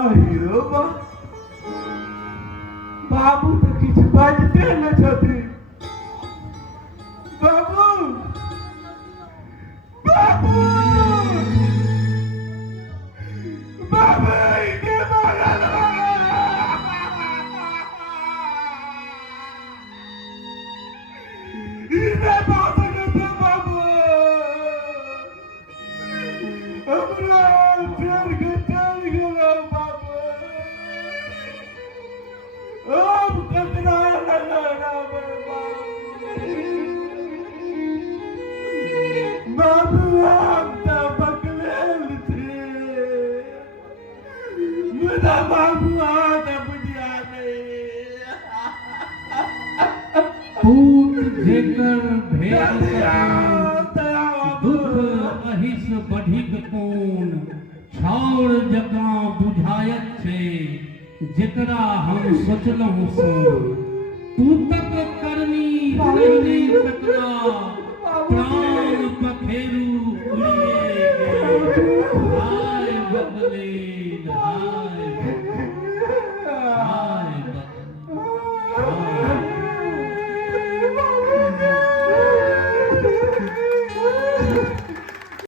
अयो बाबू तो किछ बाजते न छथि बाबू बाबू बाबू के मारल इने बात करते बाबू हमरा फेर के चल गेलो बाबू अब कतना लगना बाबू हम तो बकलेल थे मेरा बाबू आज बुझिया नहीं पूत जेकर भेल दुख अहिस बढ़िक कोन छाउर जकाँ बुझायत छै जेकरा हम सोचलहुँ सो तू तक करनी नहीं सकला प्राण पखेरु उड़िए गए हाय बदलेल हाय बदलेल हाय